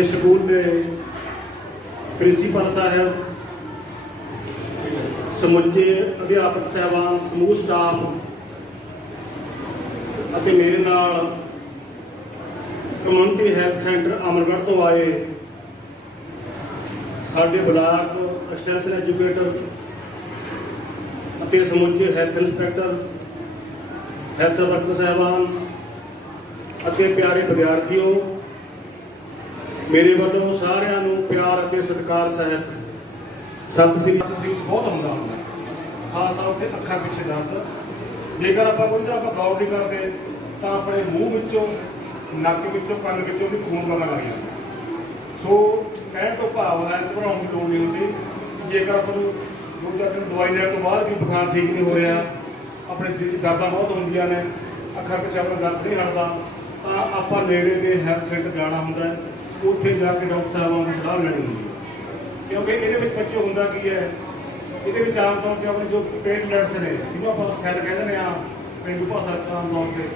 ਇਸ ਸਕੂਲ ਦੇ ਪ੍ਰਿੰਸੀਪਲ ਸਾਹਿਬ, ਸਮੁੱਚੇ ਅਧਿਆਪਕ ਸਹਿਬਾਨ, ਸਮੂਹ ਸਟਾਫ ਅਤੇ ਮੇਰੇ ਨਾਲ ਕਮਿਊਨਿਟੀ ਹੈਲਥ ਸੈਂਟਰ ਅਮਰਗੜ੍ਹ ਤੋਂ ਆਏ ਸਾਡੇ ਬਲਾਕ ਐਕਸਟੈਂਸ਼ਨ ਐਜੂਕੇਟਰ ਅਤੇ ਸਮੁੱਚੇ ਹੈਲਥ ਇੰਸਪੈਕਟਰ, ਹੈਲਥ ਵਰਕਰ ਸਹਿਬਾਨ ਅਤੇ ਪਿਆਰੇ ਵਿਦਿਆਰਥੀਓ ਮੇਰੇ ਵੱਲੋਂ ਸਾਰਿਆਂ ਨੂੰ ਪਿਆਰ ਅਤੇ ਸਤਿਕਾਰ ਸਹਿਤ ਸਤਿ ਸ੍ਰੀ ਅਕਾਲ। ਸਰੀਰ ਬਹੁਤ ਹੁੰਦਾ ਹੁੰਦਾ ਖਾਸ ਤੌਰ ਤੇ ਅੱਖਾਂ ਪਿੱਛੇ ਦਰਦ। ਜੇਕਰ ਆਪਾਂ ਕੋਈ ਤਰ੍ਹਾਂ ਆਪਾਂ ਗੌਰ ਨਹੀਂ ਕਰਦੇ, ਤਾਂ ਆਪਣੇ ਮੂੰਹ ਵਿੱਚੋਂ, ਨੱਕ ਵਿੱਚੋਂ, ਕੰਨ ਵਿੱਚੋਂ ਵੀ ਖੂਨ ਵਗਣ ਲੱਗ ਜਾਂਦਾ। ਸੋ, ਕਹਿਣ ਤੋਂ ਭਾਵ ਹੈ, ਘਬਰਾਉਣ ਦੀ ਲੋੜ ਨਹੀਂ ਹੁੰਦੀ। ਜੇਕਰ ਆਪਾਂ ਨੂੰ ਦੋ ਚਾਰ ਦਿਨ ਦਵਾਈ ਲੈਣ ਤੋਂ ਬਾਅਦ ਵੀ ਬੁਖਾਰ ਠੀਕ ਨਹੀਂ ਹੋ ਰਿਹਾ, ਆਪਣੇ ਸਰੀਰ 'ਚ ਦਰਦਾਂ ਬਹੁਤ ਹੁੰਦੀਆਂ ਨੇ, ਅੱਖਾਂ ਪਿੱਛੇ ਆਪਣਾ ਦਰਦ ਨਹੀਂ ਹਟਦਾ, ਤਾਂ ਆਪਾਂ ਨੇੜੇ ਦੇ ਹੈਲਥ ਸੈਂਟਰ ਜਾਣਾ ਹੁੰਦਾ ਉੱਥੇ ਜਾ ਕੇ ਡਾਕਟਰ ਸਾਹਿਬਾਂ ਦੀ ਸਲਾਹ ਲੈਣੀ ਹੁੰਦੀ ਹੈ। ਕਿਉਂਕਿ ਇਹਦੇ ਵਿੱਚ ਬੱਚੇ ਹੁੰਦਾ ਕੀ ਹੈ? ਇਹਦੇ ਵਿੱਚ ਆਮ ਤੌਰ ਤੇ ਆਪਣੇ ਜੋ ਪਲੇਟਲੈਟਸ ਨੇ, ਜਿਹਨੂੰ ਆਪਾਂ ਸੈੱਲ ਕਹਿੰਦੇ ਨੇ ਆ, ਪਿੰਡੂ ਭਾਸ਼ਾ ਚ ਆਮ ਤੌਰ ਤੇ।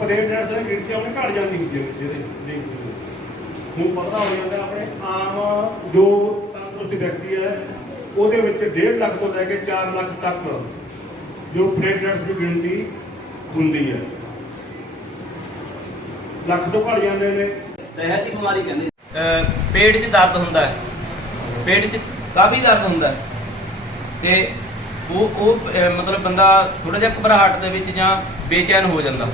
ਪਲੇਟਲੈਟਸ ਦੀ ਗਿਣਤੀ ਆਪਣੀ ਘਟ ਜਾਂਦੀ ਹੁੰਦੀ ਹੈ ਜਿਹਦੇ ਲਈ ਹੁਣ ਪਤਾ ਹੋ ਜਾਂਦਾ ਆਪਣੇ ਆਮ ਜੋ ਤੰਦਰੁਸਤ ਵਿਅਕਤੀ ਹੈ, ਉਹਦੇ ਵਿੱਚ 1.5 ਲੱਖ ਤੋਂ ਲੈ ਕੇ 4 ਲੱਖ ਤੱਕ ਜੋ ਪਲੇਟਲੈਟਸ ਦੀ ਗਿਣਤੀ ਹੁੰਦੀ ਹੈ। ਲੱਖ ਤੋਂ ਘਟ ਜਾਂਦੇ ਨੇ। ਸਿਹਤ ਦੀ ਬਿਮਾਰੀ ਕਹਿੰਦੇ ਪੇਟ 'ਚ ਦਰਦ ਹੁੰਦਾ ਹੈ। ਪੇਟ 'ਚ ਕਾਫੀ ਦਰਦ ਹੁੰਦਾ ਹੈ। ਤੇ ਉਹ ਉਹ, ਅਹ ਮਤਲਬ ਬੰਦਾ ਥੋੜਾ ਜਿਹਾ ਘਬਰਾਹਟ ਦੇ ਵਿੱਚ ਜਾਂ ਬੇਚੈਨ ਹੋ ਜਾਂਦਾ।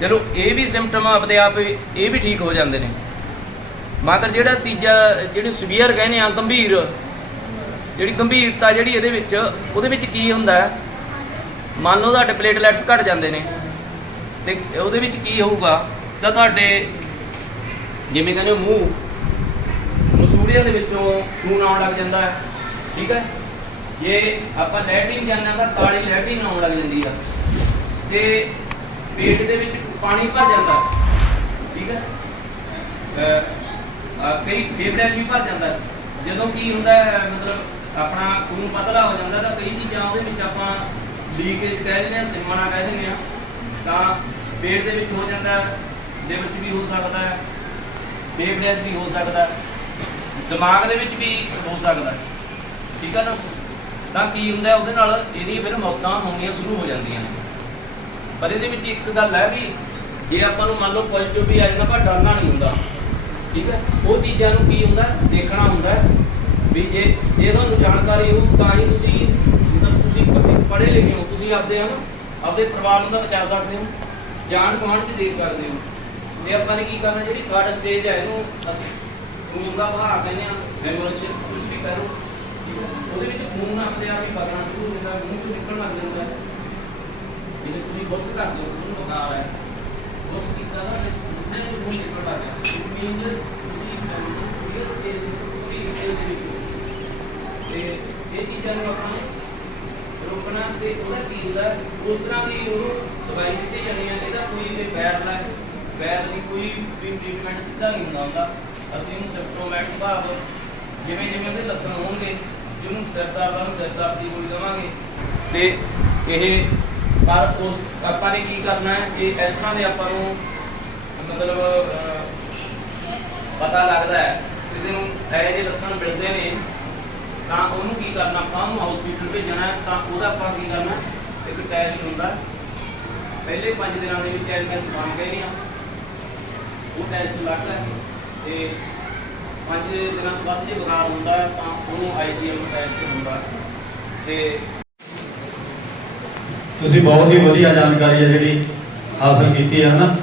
ਚਲੋ ਇਹ ਵੀ ਸਿੰਪਟਮ ਆਪਦੇ ਆਪ ਹੀ- ਇਹ ਵੀ ਠੀਕ ਹੋ ਜਾਂਦੇ ਨੇ। ਮਗਰ ਜਿਹੜਾ ਤੀਜਾ, ਜਿਹੜੀ ਸਵੀਅਰ ਕਹਿੰਦੇ ਆ ਗੰਭੀਰ, ਜਿਹੜੀ ਗੰਭੀਰਤਾ ਜਿਹੜੀ ਇਹਦੇ ਵਿੱਚ, ਉਹਦੇ ਵਿੱਚ ਕੀ ਹੁੰਦਾ ਹੈ? ਮੰਨ ਲਓ ਤੁਹਾਡੇ ਪਲੇਟਲੈਟਸ ਘਟ ਜਾਂਦੇ ਨੇ। ਤੇ ਉਹਦੇ ਵਿੱਚ ਕੀ ਹੋਊਗਾ? ਤਾਂ ਤੁਹਾਡੇ ਜਿਵੇਂ ਕਹਿੰਦੇ ਹੋ ਮੂੰਹ, ਮਸੂੜੀਆਂ ਦੇ ਵਿੱਚੋਂ ਖੂਨ ਆਉਣ ਲੱਗ ਜਾਂਦਾ ਹੈ, ਠੀਕ ਹੈ? ਜੇ ਆਪਾਂ ਲੈਟਰਿਨ ਜਾਂਦੇ ਤਾਂ ਕਾਲੀ ਲੈਟਰਿਨ ਆਉਣ ਲੱਗ ਜਾਂਦੀ ਆ। ਤੇ ਪੇਟ ਦੇ ਵਿੱਚ ਪਾਣੀ ਭਰ ਜਾਂਦਾ, ਠੀਕ ਹੈ? ਕਈ ਫੇਫੜਿਆਂ 'ਚ ਵੀ ਭਰ ਜਾਂਦਾ। ਜਦੋਂ ਕੀ ਹੁੰਦਾ ਮਤਲਬ ਆਪਣਾ ਖੂਨ ਪਤਲਾ ਹੋ ਜਾਂਦਾ ਤਾਂ ਕਈ ਚੀਜ਼ਾਂ ਉਹਦੇ ਵਿੱਚ ਆਪਾਂ ਲੀਕੇਜ ਕਹਿ ਦਿੰਦੇ ਆ ਸਿਮਣਾ ਕਹਿ ਦਿੰਦੇ ਆ ਤਾਂ ਪੇਟ ਦੇ ਵਿੱਚ ਹੋ ਜਾਂਦਾ ਹੈ ਲਿਵਰ 'ਚ ਵੀ ਹੋ ਸਕਦਾ ਹੈ। ਫੇਫੜਿਆਂ ਵੀ ਹੋ ਸਕਦਾ ਦਿਮਾਗ ਦੇ ਵਿੱਚ ਵੀ ਹੋ ਸਕਦਾ ਠੀਕ ਹੈ ਨਾ? ਤਾਂ ਕੀ ਹੁੰਦਾ ਉਹਦੇ ਨਾਲ ਇਹਦੀ ਫਿਰ ਮੌਤਾਂ ਹੋਣੀਆਂ ਸ਼ੁਰੂ ਹੋ ਜਾਂਦੀਆਂ ਨੇ। ਪਰ ਇਹਦੇ ਵਿੱਚ ਇੱਕ ਗੱਲ ਹੈ ਵੀ ਜੇ ਆਪਾਂ ਨੂੰ ਮੰਨ ਲਓ ਪੋਜ਼ਿਟਿਵ ਵੀ ਆ ਜਾਂਦਾ, ਪਰ ਡਰਨਾ ਨਹੀਂ ਹੁੰਦਾ। ਠੀਕ ਹੈ ਉਹ ਚੀਜ਼ਾਂ ਨੂੰ ਕੀ ਹੁੰਦਾ ਦੇਖਣਾ ਹੁੰਦਾ ਵੀ ਜੇ ਜੇ ਤੁਹਾਨੂੰ ਜਾਣਕਾਰੀ ਹੋ ਤਾਂ ਹੀ ਤੁਸੀਂ ਮਤਲਬ ਤੁਸੀਂ ਪੜ੍ਹੇ ਲਿਖੇ ਹੋ। ਤੁਸੀਂ ਆਪਦੇ ਹਨ, ਆਪਦੇ ਪਰਿਵਾਰ ਨੂੰ ਤਾਂ ਬਚਾ ਸਕਦੇ ਹੋ। ਜਾਣ ਗੁਆਂਢ 'ਚ ਦੇਖ ਸਕਦੇ ਹੋ। ਤੇ ਆਪਾਂ ਨੇ ਕੀ ਕਰਨਾ, ਜਿਹੜੀ ਥਰਡ ਸਟੇਜ ਹੈ, ਇਹਨੂੰ ਅਸੀਂ ਖੂਨ ਦਾ ਵਹਾਅ ਕਹਿੰਦੇ ਆ ਹੈਮੋਰੇਜ ਕੁਝ ਵੀ ਕਰੋ, ਠੀਕ ਹੈ? ਉਹਦੇ ਵਿੱਚ ਖੂਨ ਆਪਣੇ ਆਪ ਹੀ ਕਰਨਾ ਸ਼ੁਰੂ ਹੋ ਜਾਂਦਾ, ਮੂੰਹ ਤੋਂ ਨਿਕਲਣ ਲੱਗ ਜਾਂਦਾ। ਹੈ ਜਿਵੇਂ ਤੁਸੀਂ ਬੁੱਸ ਕਰਦੇ ਹੋ ਉਹਨੂੰ ਬੁਖਾਰ ਹੈ। ਬੁੱਸ ਕੀਤਾ ਨਾ ਤੇ ਉਹਦੇ ਵਿੱਚ ਖੂਨ ਨਿਕਲ ਲੱਗ ਗਿਆ ਮੀਨ ਤੁਸੀਂ ਸਟੇਜ ਦੇ ਪੂਰੀ ਸਟੇਜ ਦੇ ਵਿੱਚ ਤੇ ਇਹ ਚੀਜ਼ਾਂ ਨੂੰ ਆਪਾਂ ਰੋਕਣਾ ਤੇ ਉਹਦਾ ਕੀ ਹੁੰਦਾ, ਉਸ ਤਰ੍ਹਾਂ ਦੀ ਉਹਨੂੰ ਦਵਾਈ ਦਿੱਤੀ ਜਾਣੀ ਹੈ, ਇਹਦਾ ਕੋਈ ਵੀ ਵੈਰ ਦਾ ਵੈਰ ਦੀ ਕੋਈ ਵੀ ਟ੍ਰੀਟਮੈਂਟ ਸਿੱਧਾ ਨਹੀਂ ਹੁੰਦਾ ਹੁੰਦਾ। ਅਸੀਂ ਉਹਨੂੰ ਸਿਮਟੋਮੈਟਿਕ ਭਾਵ ਜਿਵੇਂ ਜਿਵੇਂ ਉਹਦੇ ਲੱਛਣ ਹੋਣਗੇ, ਜਿਹਨੂੰ ਸਿਰਦਰਦ ਆ ਉਹਨੂੰ ਸਿਰਦਰਦ ਦੀ ਗੋਲੀ ਦੇਵਾਂਗੇ। ਤੇ ਇਹ ਪਰ ਉਸ ਆਪਾਂ ਨੇ ਕੀ ਕਰਨਾ ਹੈ ਕਿ ਇਸ ਤਰ੍ਹਾਂ ਦੇ ਆਪਾਂ ਨੂੰ ਮਤਲਬ ਪਤਾ ਲੱਗਦਾ ਹੈ, ਕਿਸੇ ਨੂੰ ਇਹ ਜਿਹੇ ਲੱਛਣ ਮਿਲਦੇ ਨੇ, ਤਾਂ ਉਹਨੂੰ ਕੀ ਕਰਨਾ, ਆਪਾਂ ਉਹਨੂੰ ਹਸਪੀਟਲ ਭੇਜਣਾ ਤਾਂ ਉਹਦਾ ਆਪਾਂ ਕੀ ਕਰਨਾ ਇੱਕ ਟੈਸਟ ਹੁੰਦਾ ਪਹਿਲੇ 5 ਦਿਨਾਂ ਦੇ ਵਿੱਚ ਐਲਐਸ ਬਣ ਗਏ ਨੇ ਉਹ ਟੈਸਟ ਲੱਗ ਹੈ ਤੇ 5 ਦਿਨਾਂ ਤੋਂ ਬਾਅਦ ਜੇ ਬੁਖਾਰ ਹੁੰਦਾ ਹੈ ਤਾਂ ਉਹਨੂੰ ਆਈਜੀਐਮ ਟੈਸਟ ਹੁੰਦਾ ਹੈ। ਤੇ ਤੁਸੀਂ ਬਹੁਤ ਹੀ ਵਧੀਆ ਜਾਣਕਾਰੀ ਹੈ ਜਿਹੜੀ ਹਾਸਲ ਕੀਤੀ ਹੈ ਨਾ।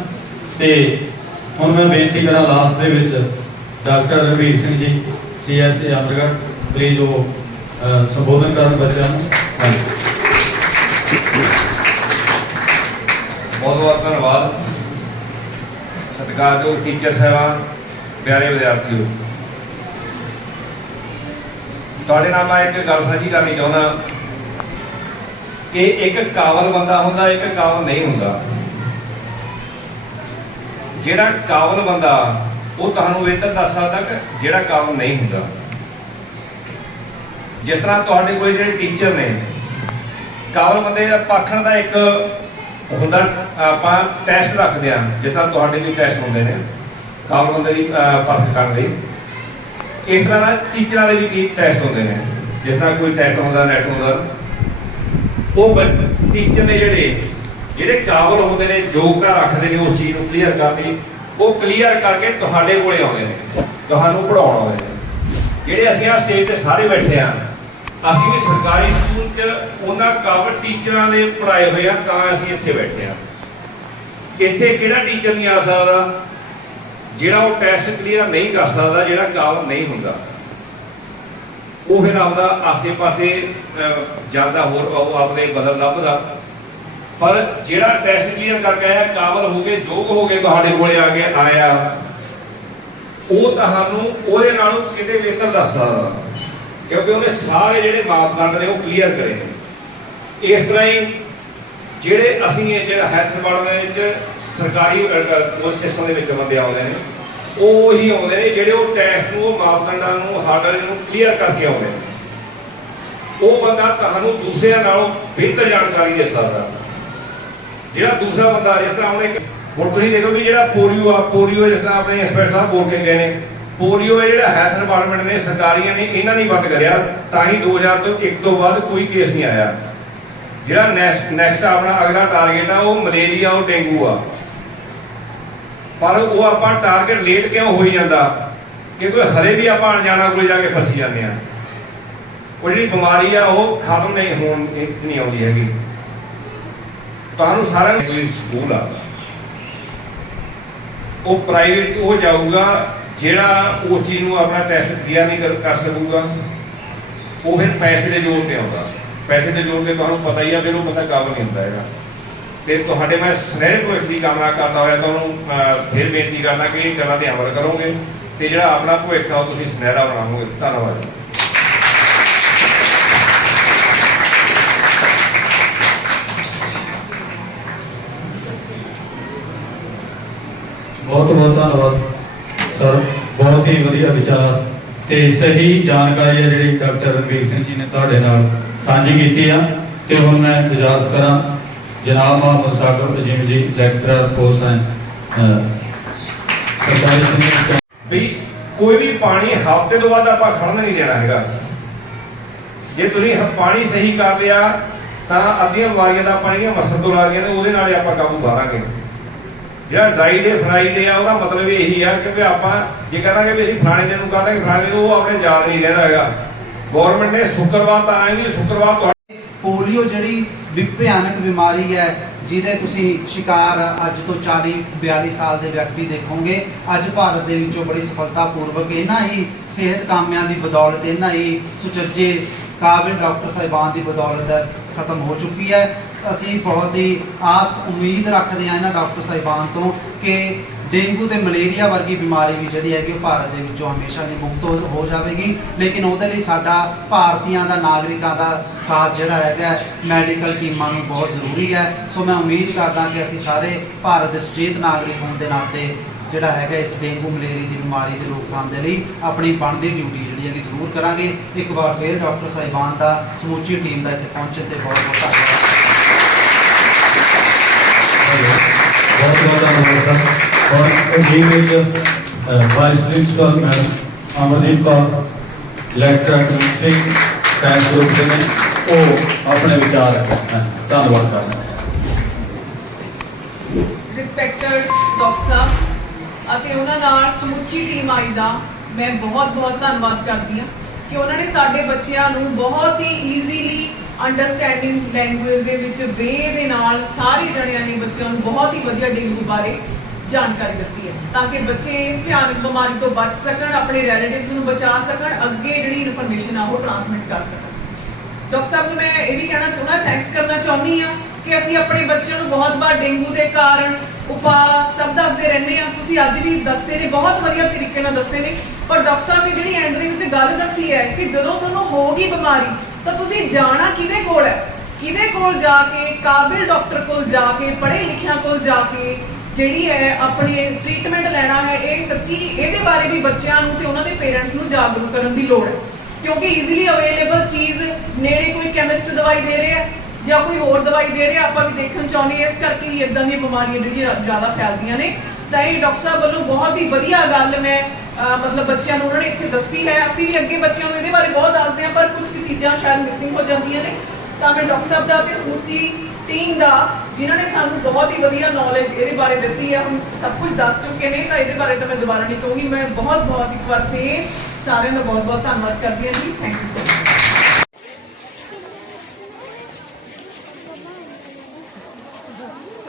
ਤੇ ਹੁਣ ਮੈਂ ਬੇਨਤੀ ਕਰਾਂ ਲਾਸਟ ਦੇ ਵਿੱਚ doctor ਰਵੀਰ Singh ji CSA Amargarh please ਉਹ ਸੰਬੋਧਨ ਕਰਨ ਬੱਚਿਆਂ ਨੂੰ। ਹਾਂਜੀ। ਬਹੁਤ ਬਹੁਤ ਧੰਨਵਾਦ। ਸਤਿਕਾਰਯੋਗ ਟੀਚਰ ਸਾਹਿਬਾਨ, ਪਿਆਰੇ ਵਿਦਿਆਰਥੀਓ, ਤੁਹਾਡੇ ਨਾਲ ਮੈਂ ਇੱਕ ਗੱਲ ਸਾਂਝੀ ਕਰਨੀ ਚਾਹੁੰਦਾ। ਕਿ ਇੱਕ ਕਾਬਲ ਬੰਦਾ ਹੁੰਦਾ, ਇੱਕ ਕਾਬਲ ਨਹੀਂ ਹੁੰਦਾ। ਜਿਹੜਾ ਕਾਬਲ ਬੰਦਾ, ਉਹ ਤੁਹਾਨੂੰ ਇਹ ਤਾਂ ਦੱਸ ਸਕਦਾ ਕਿ ਜਿਹੜਾ ਕਾਬਲ ਨਹੀਂ ਹੁੰਦਾ। ਜਿਸ ਤਰ੍ਹਾਂ ਤੁਹਾਡੇ ਕੋਲ ਜਿਹੜੇ ਟੀਚਰ ਨੇ ਕਾਬਲ ਬੰਦੇ ਦਾ ਪਰਖਣ ਦਾ ਇੱਕ ਹੁੰਦਾ, ਆਪਾਂ ਟੈਸਟ ਰੱਖਦੇ ਆ ਜਿਸ ਤਰ੍ਹਾਂ ਤੁਹਾਡੇ ਵੀ ਟੈਸਟ ਹੁੰਦੇ ਨੇ ਕਾਬਲ ਦੀ ਪਰਖ ਕਰਨ ਲਈ। ਇਸ ਤਰ੍ਹਾਂ ਦਾ ਟੀਚਰਾਂ ਦੇ ਵੀ ਟੈਸਟ ਹੁੰਦੇ ਨੇ, ਜਿਸ ਤਰ੍ਹਾਂ ਕੋਈ ਟੈਟ ਹੁੰਦਾ ਨੈਟ ਹੁੰਦਾ। ਉਹ ਟੀਚਰ ਨੇ ਜਿਹੜੇ ਜਿਹੜੇ ਕਾਬਲ ਹੁੰਦੇ ਨੇ ਯੋਗਤਾ ਰੱਖਦੇ ਨੇ, ਉਸ ਚੀਜ਼ ਨੂੰ ਕਲੀਅਰ ਕਰਨ ਦੀ ਉਹ ਕਲੀਅਰ ਕਰਕੇ ਤੁਹਾਡੇ ਕੋਲੇ ਆਉਂਦੇ ਨੇ, ਤੁਹਾਨੂੰ ਪੜਾਉਣ ਆਉਂਦੇ ਨੇ। ਜਿਹੜੇ ਅਸੀਂ ਆ ਸਟੇਜ ਤੇ ਸਾਰੇ ਬੈਠੇ ਆ ਅਸੀਂ ਵੀ ਸਰਕਾਰੀ ਸਕੂਲ 'ਚ ਉਹਨਾਂ ਕਾਬਲ ਟੀਚਰਾਂ ਦੇ ਪੜਾਏ ਹੋਏ ਆ, ਤਾਂ ਅਸੀਂ ਇੱਥੇ ਬੈਠੇ ਆ। ਇੱਥੇ ਕਿਹੜਾ ਟੀਚਰ ਨਹੀਂ ਆ ਸਕਦਾ? ਜਿਹੜਾ ਉਹ ਟੈਸਟ ਕਲੀਅਰ ਨਹੀਂ ਕਰ ਸਕਦਾ, ਜਿਹੜਾ ਕਾਬਲ ਨਹੀਂ ਹੁੰਦਾ। ਉਹ ਫਿਰ ਆਪਦਾ ਆਸੇ-ਪਾਸੇ ਜਾਂਦਾ ਹੋਰ, ਉਹ ਆਪਦੇ ਬਦਲ ਲੱਭਦਾ। ਪਰ ਜਿਹੜਾ ਟੈਸਟ ਕਲੀਅਰ ਕਰਕੇ ਆਇਆ, ਕਾਬਲ ਹੋ ਗਏ, ਯੋਗ ਹੋ ਗਏ, ਤੁਹਾਡੇ ਕੋਲੇ ਆ ਕੇ ਆਇਆ। ਉਹ ਤੁਹਾਨੂੰ ਉਹਦੇ ਨਾਲੋਂ ਕਿਤੇ ਬਿਹਤਰ ਦੱਸ ਸਕਦਾ। ਕਿਉਂਕਿ ਉਹਨੇ ਸਾਰੇ ਜਿਹੜੇ ਮਾਪਦੰਡ ਨੇ ਉਹ ਕਲੀਅਰ ਕਰੇ ਨੇ। ਇਸ ਤਰ੍ਹਾਂ ਹੀ ਜਿਹੜੇ ਅਸੀਂ ਇਹ ਜਿਹੜਾ ਹੈਲਥ ਦੇ ਵਿੱਚ, ਸਰਕਾਰੀ ਕੋਰਸ ਸਿਸਟਮ ਦੇ ਵਿੱਚ ਬੰਦੇ ਆਉਂਦੇ ਨੇ, ਉਹ ਹੀ ਆਉਂਦੇ ਨੇ ਜਿਹੜੇ ਉਹ ਟੈਸਟ ਨੂੰ, ਉਹ ਮਾਪਦੰਡਾਂ ਨੂੰ ਹਾਰਡਰ ਨੂੰ ਕਲੀਅਰ ਕਰਕੇ ਆਉਂਦੇ ਨੇ। ਉਹ ਬੰਦਾ ਤੁਹਾਨੂੰ ਦੂਸਰਿਆਂ ਨਾਲੋਂ ਬਿਹਤਰ ਜਾਣਕਾਰੀ ਦੇ ਸਕਦਾ। ਜਿਹੜਾ ਦੂਸਰਾ ਬੰਦਾ ਜਿਸ ਤਰ੍ਹਾਂ ਉਹਨੇ ਹੁਣ ਤੁਸੀਂ ਦੇਖੋ ਵੀ ਜਿਹੜਾ ਪੋਲੀਓ ਆ, ਪੋਲੀਓ ਜਿਸ ਤਰ੍ਹਾਂ ਆਪਣੇ ਇੰਸਪੈਕਟਰ ਸਾਹਿਬ ਬੋਲ ਕੇ ਗਏ ਨੇ ਪੋਲੀਓ ਇਹ ਜਿਹੜਾ ਹੈਲਥ ਡਿਪਾਰਟਮੈਂਟ ਨੇ ਸਰਕਾਰੀਆਂ ਨੇ ਇਹਨਾਂ ਨੇ ਬੰਦ ਕਰਿਆ। ਤਾਂ ਹੀ 2001 ਤੋਂ ਬਾਅਦ ਕੋਈ ਕੇਸ ਨਹੀਂ ਆਇਆ। ਜਿਹੜਾ ਨੈਕਸਟ ਆਪਣਾ ਅਗਲਾ ਟਾਰਗੇਟ ਆ ਉਹ ਮਲੇਰੀਆ ਉਹ ਡੇਂਗੂ ਆ। ਪਰ ਉਹ ਆਪਾਂ ਟਾਰਗੇਟ ਲੇਟ ਕਿਉਂ ਹੋਈ ਜਾਂਦਾ? ਕਿਉਂਕਿ ਹਰੇ ਵੀ ਆਪਾਂ ਅਣਜਾਣਾ ਕੋਲ ਜਾ ਕੇ ਫਸੀ ਜਾਂਦੇ ਆ। ਉਹ ਜਿਹੜੀ ਬਿਮਾਰੀ ਆ ਉਹ ਖਤਮ ਨਹੀਂ ਹੋਣ ਨਹੀਂ ਆਉਂਦੀ ਹੈਗੀ। ਤੁਹਾਨੂੰ ਕੋਈ ਸਕੂਲ ਆ। ਉਹ ਪ੍ਰਾਈਵੇਟ ਉਹ ਜਾਊਗਾ ਜਿਹੜਾ ਉਸ ਚੀਜ਼ ਨੂੰ ਆਪਣਾ ਟੈਸਟ ਕਲੀਅਰ ਨਹੀਂ ਕਰ ਕਰ ਸਕੂਗਾ, ਉਹ ਫਿਰ ਪੈਸੇ ਦੇ ਜ਼ੋਰ ਤੇ ਆਉਂਦਾ। ਪੈਸੇ ਦੇ ਜ਼ੋਰ ਤੇ ਤੁਹਾਨੂੰ ਪਤਾ ਹੀ ਆ, ਫਿਰ ਉਹ ਬੰਦਾ ਕਾਬਲ ਨਹੀਂ ਹੁੰਦਾ ਹੈਗਾ। ਤੇ ਤੁਹਾਡੇ ਮੈਂ ਸੁਨਹਿਰੇ ਭਵਿੱਖ ਦੀ ਕਾਮਨਾ ਕਰਦਾ ਹੋਇਆ ਤੁਹਾਨੂੰ ਫਿਰ ਬੇਨਤੀ ਕਰਦਾ ਕਿ ਇਹ ਗੱਲਾਂ ਤੇ ਅਮਲ ਕਰੋਗੇ ਤੇ ਜਿਹੜਾ ਆਪਣਾ ਭਵਿੱਖ ਆ, ਉਹ ਤੁਸੀਂ ਸੁਨਹਿਰਾ ਬਣਾਓਗੇ। ਧੰਨਵਾਦ ਬਹੁਤ ਬਹੁਤ ਧੰਨਵਾਦ। ਸਰ, ਬਹੁਤ ਹੀ ਵਧੀਆ ਵਿਚਾਰ ਤੇ ਸਹੀ ਜਾਣਕਾਰੀ ਹੈ ਜਿਹੜੀ ਡਾਕਟਰ ਰਣਵੀਰ ਸਿੰਘ ਜੀ ਨੇ ਤੁਹਾਡੇ ਨਾਲ ਸਾਂਝੀ ਕੀਤੀ ਆ। ਤੇ ਹੁਣ ਮੈਂ ਇਜਾਜ਼ਤ ਕਰਾਂ, ਜਨਾਬ ਮੁਹੰਮਦ ਸਾਗਰ ਅਜੀਮ ਜੀ ਲੈਕਚਰਰ ਕੋਰਸ ਹੈ ਵੀ ਕੋਈ ਵੀ ਪਾਣੀ ਹਫ਼ਤੇ ਤੋਂ ਬਾਅਦ ਆਪਾਂ ਖੜਨ ਨਹੀਂ ਦੇਣਾ ਹੈਗਾ। ਜੇ ਤੁਸੀਂ ਪਾਣੀ ਸਹੀ ਕਰ ਲਿਆ, ਤਾਂ ਅੱਧੀਆਂ ਬਿਮਾਰੀਆਂ ਦਾ ਪਾਣੀ ਦੀਆਂ ਮੱਸਰ ਤੋਂ ਲੱਗਦੀਆਂ ਨੇ, ਉਹਦੇ ਨਾਲ ਹੀ ਆਪਾਂ ਕਾਬੂ ਪਾਵਾਂਗੇ। ਜਿਹੜਾ ਡਰਾਈ ਡੇ ਆ, ਉਹਦਾ ਮਤਲਬ ਇਹੀ ਆ, ਕਿਉਂਕਿ ਆਪਾਂ ਜੇ ਕਹਾਂਗੇ ਵੀ ਅਸੀਂ ਫਲਾਣੇ ਦਿਨ ਨੂੰ ਕਰਾਂਗੇ ਫਲਾਣੇ ਦਿਨ ਉਹ ਆਪਣੇ ਯਾਦ ਨਹੀਂ ਰਹਿੰਦਾ ਹੈਗਾ। ਗਵਰਨਮੈਂਟ ਨੇ ਸ਼ੁੱਕਰਵਾਰ ਤਾਂ ਆਏ ਵੀ ਸ਼ੁੱਕਰਵਾਰ ਤੋਂ ਪੋਲੀਓ ਜਿਹੜੀ ਵੀ ਭਿਆਨਕ ਬਿਮਾਰੀ ਹੈ, ਜਿਹਦੇ ਤੁਸੀਂ ਸ਼ਿਕਾਰ ਅੱਜ ਤੋਂ 40 42 ਸਾਲ ਦੇ ਵਿਅਕਤੀ ਦੇਖੋਗੇ, ਅੱਜ ਭਾਰਤ ਦੇ ਵਿੱਚੋਂ ਬੜੀ ਸਫਲਤਾਪੂਰਵਕ ਇਹਨਾਂ ਹੀ ਸਿਹਤ ਕਾਮਿਆਂ ਦੀ ਬਦੌਲਤ, ਇਹਨਾਂ ਹੀ ਸੁਚੱਜੇ ਕਾਬਿਲ ਡਾਕਟਰ ਸਾਹਿਬਾਨ ਦੀ ਬਦੌਲਤ ਖਤਮ ਹੋ ਚੁੱਕੀ ਹੈ। ਅਸੀਂ ਬਹੁਤ ਹੀ ਆਸ, ਉਮੀਦ ਰੱਖਦੇ ਹਾਂ ਇਹਨਾਂ ਡਾਕਟਰ ਸਾਹਿਬਾਨ ਤੋਂ ਕਿ ਡੇਂਗੂ ਤੇ ਮਲੇਰੀਆ ਵਰਗੀ ਬਿਮਾਰੀ ਵੀ ਜਿਹੜੀ ਹੈਗੀ ਉਹ ਭਾਰਤ ਦੇ ਵਿੱਚੋਂ ਹਮੇਸ਼ਾ ਲਈ ਮੁਕਤ ਹੋ- ਹੋ ਜਾਵੇਗੀ। ਲੇਕਿਨ ਉਹਦੇ ਲਈ ਸਾਡਾ ਭਾਰਤੀਆਂ ਦਾ, ਨਾਗਰਿਕਾਂ ਦਾ ਸਾਥ ਜਿਹੜਾ ਹੈਗਾ, ਮੈਡੀਕਲ ਟੀਮਾਂ ਨੂੰ ਬਹੁਤ ਜ਼ਰੂਰੀ ਹੈ। ਸੋ ਮੈਂ ਉਮੀਦ ਕਰਦਾ ਕਿ ਅਸੀਂ ਸਾਰੇ ਭਾਰਤ ਦੇ ਸੁਚੇਤ ਨਾਗਰਿਕ ਹੋਣ ਦੇ ਨਾਤੇ ਜਿਹੜਾ ਹੈਗਾ ਇਸ ਡੇਂਗੂ ਮਲੇਰੀਆ ਦੀ ਬਿਮਾਰੀ ਦੀ ਰੋਕਥਾਮ ਦੇ ਲਈ ਆਪਣੀ ਬਣਦੀ ਡਿਊਟੀ ਜਿਹੜੀ ਹੈਗੀ ਜ਼ਰੂਰ ਕਰਾਂਗੇ। ਇੱਕ ਵਾਰ ਫੇਰ ਡਾਕਟਰ ਸਾਹਿਬਾਨ ਦਾ ਸਮੁੱਚੀ ਟੀਮ ਦਾ ਇੱਥੇ ਪਹੁੰਚਣ ਤੇ ਬਹੁਤ ਬਹੁਤ ਧੰਨਵਾਦ। ਬਹੁਤ ਬਹੁਤ ਧੰਨਵਾਦ ਸਰ। ਔਰ ਅਜੀਮ ਵਿੱਚ vice principal ma'am Amardeep Kaur lecturer Singh science group ਦੇ ਨੇ। ਉਹ ਆਪਣੇ ਵਿਚਾਰ ਰੱਖਣ। ਧੰਨਵਾਦ ਕਰਦਾ ਅਤੇ ਉਹਨਾਂ ਨਾਲ ਸਮੁੱਚੀ ਟੀਮ ਆਈ ਦਾ ਮੈਂ ਬਹੁਤ-ਬਹੁਤ ਧੰਨਵਾਦ ਕਰਦੀ ਹਾਂ ਕਿ ਉਹਨਾਂ ਨੇ ਸਾਡੇ ਬੱਚਿਆਂ ਨੂੰ ਬਹੁਤ ਹੀ ਈਜ਼ੀਲੀ ਅੰਡਰਸਟੈਂਡਿੰਗ ਲੈਂਗੁਏਜ ਦੇ ਵਿੱਚ ਵੇ ਦੇ ਨਾਲ ਸਾਰੇ ਜਣਿਆਂ ਨੇ ਬੱਚਿਆਂ ਨੂੰ ਬਹੁਤ ਹੀ ਵਧੀਆ ਡੇਂਗੂ ਬਾਰੇ ਜਾਣਕਾਰੀ ਦਿੱਤੀ ਹੈ, ਤਾਂ ਕਿ ਬੱਚੇ ਇਸ ਭਿਆਨਕ ਬਿਮਾਰੀ ਤੋਂ ਬਚ ਸਕਣ, ਆਪਣੇ ਰਿਲੇਟਿਵਸ ਨੂੰ ਬਚਾ ਸਕਣ, ਅੱਗੇ ਜਿਹੜੀ ਇਨਫੋਰਮੇਸ਼ਨ ਆ ਉਹ ਟ੍ਰਾਂਸਮਿਟ ਕਰ ਸਕਣ। ਡਾਕਟਰ ਸਾਹਿਬ ਨੂੰ ਮੈਂ ਇਹ ਵੀ ਕਹਿਣਾ ਚਾਹੁੰਦਾ ਥੈਂਕਸ ਕਰਨਾ ਚਾਹੁੰਦੀ ਆ ਕਿ ਅਸੀਂ ਆਪਣੇ ਬੱਚਿਆਂ ਨੂੰ ਬਹੁਤ ਵਾਰ ਡੇਂਗੂ ਦੇ ਕਾਰਨ ਉਪਾਅ ਸਭ ਦੱਸਦੇ ਰਹਿੰਦੇ ਆ, ਤੁਸੀਂ ਅੱਜ ਵੀ ਦੱਸੇ ਨੇ, ਬਹੁਤ ਵਧੀਆ ਤਰੀਕੇ ਨਾਲ ਦੱਸੇ ਨੇ। ਪਰ ਡਾਕਟਰ ਸਾਹਿਬ ਨੇ ਜਿਹੜੀ ਐਂਡ ਦੇ ਵਿੱਚ ਗੱਲ ਦੱਸੀ ਹੈ ਕਿ ਜਦੋਂ ਤੁਹਾਨੂੰ ਹੋਗੀ ਬਿਮਾਰੀ, ਤਾਂ ਤੁਸੀਂ ਜਾਣਾ ਕਿਹਦੇ ਕੋਲ ਹੈ? ਕਿਹਦੇ ਕੋਲ ਜਾ ਕੇ, ਕਾਬਿਲ ਡਾਕਟਰ ਕੋਲ ਜਾ ਕੇ, ਪੜ੍ਹੇ ਲਿਖਿਆਂ ਕੋਲ ਜਾ ਕੇ ਜਿਹੜੀ ਹੈ ਆਪਣੇ ਟ੍ਰੀਟਮੈਂਟ ਲੈਣਾ ਹੈ, ਇਹ ਸੱਚੀ ਇਹਦੇ ਬਾਰੇ ਵੀ ਬੱਚਿਆਂ ਨੂੰ ਤੇ ਉਹਨਾਂ ਦੇ ਪੇਰੈਂਟਸ ਨੂੰ ਜਾਗਰੂਕ ਕਰਨ ਦੀ ਲੋੜ ਹੈ। ਕਿਉਂਕਿ ਈਜ਼ੀਲੀ ਅਵੇਲੇਬਲ ਚੀਜ਼, ਨੇੜੇ ਕੋਈ ਕੈਮਿਸਟ ਦਵਾਈ ਦੇ ਰਿਹਾ ਹੈ ਜਾਂ ਕੋਈ ਹੋਰ ਦਵਾਈ ਦੇ ਰਿਹਾ, ਆਪਾਂ ਵੀ ਦੇਖਣ ਚਾਹੁੰਦੇ ਹਾਂ, ਇਸ ਕਰਕੇ ਹੀ ਇਦਾਂ ਦੀਆਂ ਬਿਮਾਰੀਆਂ ਜਿਹੜੀਆਂ ਜ਼ਿਆਦਾ ਫੈਲਦੀਆਂ ਨੇ। ਤਾਂ ਇਹ ਡਾਕਟਰ ਸਾਹਿਬ ਵੱਲੋਂ ਬਹੁਤ ਹੀ ਵਧੀਆ ਗੱਲ ਮੈਂ ਮਤਲਬ ਬੱਚਿਆਂ ਨੂੰ ਉਹਨਾਂ ਨੇ ਇੱਥੇ ਦੱਸੀ ਹੈ। ਅਸੀਂ ਵੀ ਅੱਗੇ ਬੱਚਿਆਂ ਨੂੰ ਇਹਦੇ ਬਾਰੇ ਬਹੁਤ ਦੱਸਦੇ ਹਾਂ, ਪਰ ਕੁਝ ਚੀਜ਼ਾਂ ਸ਼ਾਇਦ ਮਿਸਿੰਗ ਹੋ ਜਾਂਦੀਆਂ ਨੇ। ਤਾਂ ਮੈਂ ਡਾਕਟਰ ਸਾਹਿਬ ਦਾ ਤੇ ਸਮੁੱਚੀ ਟੀਮ ਦਾ, ਜਿਨ੍ਹਾਂ ਨੇ ਸਾਨੂੰ ਬਹੁਤ ਹੀ ਵਧੀਆ ਨੌਲੇਜ ਇਹਦੇ ਬਾਰੇ ਦਿੱਤੀ ਹੈ, ਹੁਣ ਸਭ ਕੁਝ ਦੱਸ ਚੁੱਕੇ ਨੇ, ਤਾਂ ਇਹਦੇ ਬਾਰੇ ਤਾਂ ਮੈਂ ਦੁਬਾਰਾ ਨਹੀਂ ਕਹੂੰਗੀ। ਮੈਂ ਬਹੁਤ ਬਹੁਤ ਇੱਕ ਵਾਰ ਫੇਰ ਸਾਰਿਆਂ ਦਾ ਬਹੁਤ ਬਹੁਤ ਧੰਨਵਾਦ ਕਰਦੀ ਹਾਂ ਜੀ। Thank you so